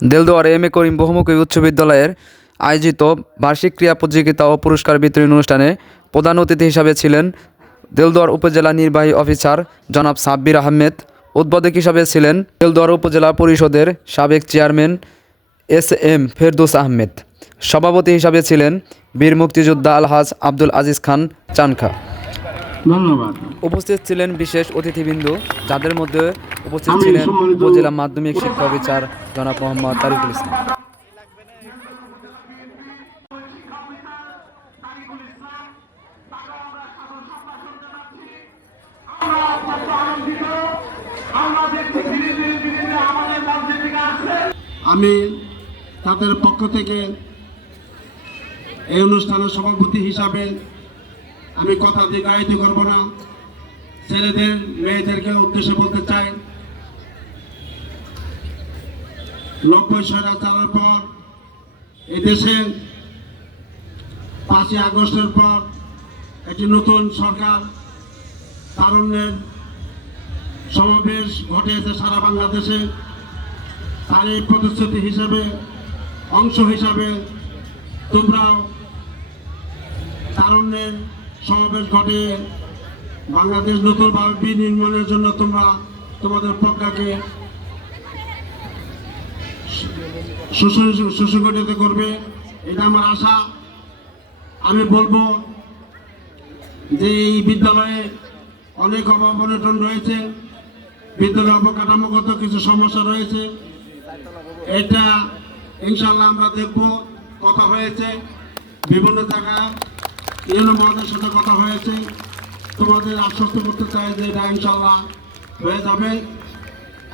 Delduar M A করিম বহুমুখী উচ্চ বিদ্যালয়ের আয়োজিত বার্ষিক ক্রীড়া প্রতিযোগিতা ও পুরস্কার বিতরণ অনুষ্ঠানে প্রধান অতিথি হিসাবে ছিলেন দেলদুয়ার উপজেলা নির্বাহী অফিসার জনাব সাব্বির আহমেদ। উদ্বোধক হিসাবে ছিলেন দেলদুয়ার উপজেলা পরিষদের সাবেক chairman S M Ferdous Ahmed. সভাপতি হিসাবে ছিলেন বীর মুক্তিযোদ্ধা আলহাজ আব্দুল আজিজ খান চানখা। ধন্যবাদ। উপস্থিত ছিলেন বিশেষ অতিথিবৃন্দ যাদের মধ্যে উপস্থিত ছিলেন উপজেলা মাধ্যমিক শিক্ষা অফিসার জনাব মোহাম্মদ তারিকুল ইসলাম। আমি তাদের পক্ষ থেকে এই অনুষ্ঠানের সভাপতি হিসাবে আমি কথা দীর্ঘায়িত করব না। ছেলেদের মেয়েদেরকে উদ্দেশ্যে বলতে চাই নব্বই সরা চালার পর এদেশে পাঁচই আগস্টের পর একটি নতুন সরকার তারুণ্যের সমাবেশ ঘটেছে সারা বাংলাদেশে। তার এই প্রতিশ্রুতি হিসাবে অংশ হিসাবে তোমরাও তারুণ্যের সমাবেশ ঘটে বাংলাদেশ নতুনভাবে বিনির্মাণের জন্য তোমরা তোমাদের প্রজ্ঞাকে সুসংগঠিত করবে, এটা আমার আশা। আমি বলব যে এই বিদ্যালয়ে অনেক অভাব অনটন রয়েছে, বিদ্যালয় অবকাঠামোগত কিছু সমস্যা রয়েছে। এটা ইনশাল্লাহ আমরা দেখব কথা হয়েছে। বিভিন্ন জায়গা ইউনো মহাদের সাথে কথা হয়েছে। তোমাদের আশ্বস্ত করতে চাই যে এটা ইনশাল্লাহ হয়ে যাবে।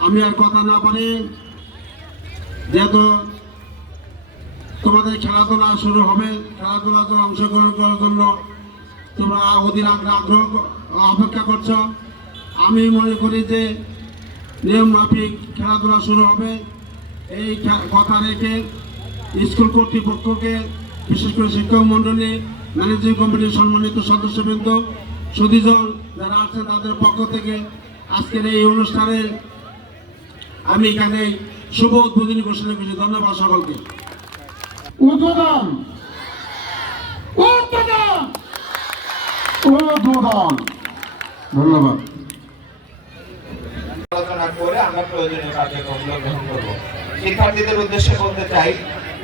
আমি আর কথা না পারি যেহেতু তোমাদের খেলাধুলা শুরু হবে খেলাধুলাতে অংশগ্রহণ করার জন্য তোমরা অধীর আগ্রহ অপেক্ষা করছ। আমি মনে করি যে নিয়ম মাফিক খেলাধুলা শুরু হবে। এই কথা রেখে স্কুল কর্তৃপক্ষকে, বিশেষ করে শিক্ষক মণ্ডলী, ম্যানেজিং কমিটির সম্মানিত সদস্যবৃন্দ, সুদীজন যারা আছেন তাদের পক্ষ থেকে আজকের এই অনুষ্ঠানে আমি এখানে শুভ উদ্বোধনী ঘোষণা করছি ধন্যবাদ সকলকে। উদ্বোধন। উদ্বোধন। উদ্বোধন। ধন্যবাদ। আলোচনা করে আমরা প্রয়োজনীয় কার্যক্রমগুলো গ্রহণ করব। শিক্ষার্থীদের উদ্দেশ্যে বলতে চাই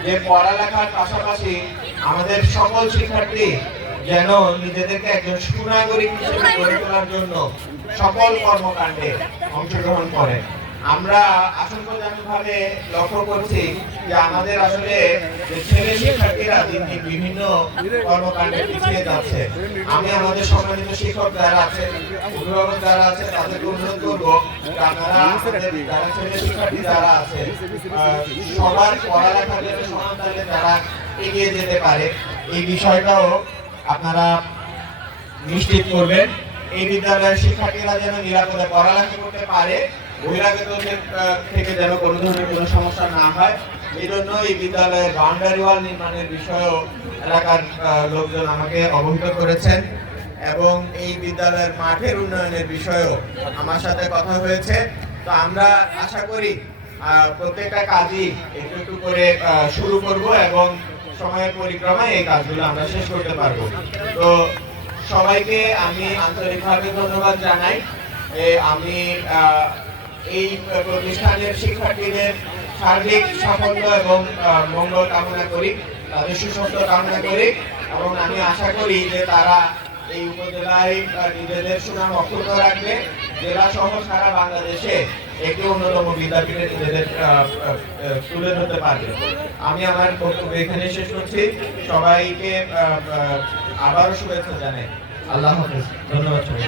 যে পড়ালেখার পাশাপাশি আমাদের সকল শিক্ষার্থী যেন নিজেদেরকে একজন সুনাগরিক হিসেবে গড়ে তোলার জন্য সকল কর্মকাণ্ডে অংশগ্রহণ করে। আমরা আশঙ্কাজনকভাবে লক্ষ্য করছি যে আমাদের আসলে ছেলে শিক্ষার্থীরা দিন দিন বিভিন্ন কর্মকাণ্ডে পিছিয়ে যাচ্ছে। আমি আমাদের সম্মানিত শিক্ষক যারা আছে, অভিভাবক যারা আছে তাদেরকে অনুরোধ করব আপনারা যারা ছেলে শিক্ষার্থী যারা আছে সবার পড়ালেখার জন্য সমান তালে তারা এগিয়ে যেতে পারে। এই বিষয়টাও আপনারা নিশ্চিত করবেন। এই বিদ্যালয়ের শিক্ষার্থীরা যেন নিরাপদে পড়ালেখা করতে পারে বহিরাগত থেকে যেন কোনো ধরনের কোনো সমস্যা না হয়, এই জন্য এই বিদ্যালয়ের বাউন্ডারি ওয়াল নির্মাণের বিষয়েও এলাকার লোকজন আমাকে অবহিত করেছেন এবং এই বিদ্যালয়ের মাঠের উন্নয়নের বিষয়েও আমার সাথে কথা হয়েছে। তো আমরা আশা করি প্রত্যেকটা কাজই একটু একটু করে শুরু করব এবং সময়ের পরিক্রমায় এই কাজগুলো আমরা শেষ করতে পারব। তো সবাইকে আমি আন্তরিকভাবে ধন্যবাদ জানাই। আমি এই প্রতিষ্ঠানের শিক্ষার্থীদের সার্বিক সাফল্য এবং মঙ্গল কামনা করি, তাদের সুস্বাস্থ্য কামনা করি, এবং আমি আশা করি যে তারা এই উপজেলায় নিজেদের সুনাম অক্ষুণ্ণ রাখবে। জেলা সহ সারা বাংলাদেশে একটি অন্যতম বিদ্যাপীঠে নিজেদের তুলে ধরতে পারবে। আমি আমার বক্তব্য এখানে শেষ করছি। সবাইকে আবারও শুভেচ্ছা জানাই। আল্লাহ হাফেজ। ধন্যবাদ সবাই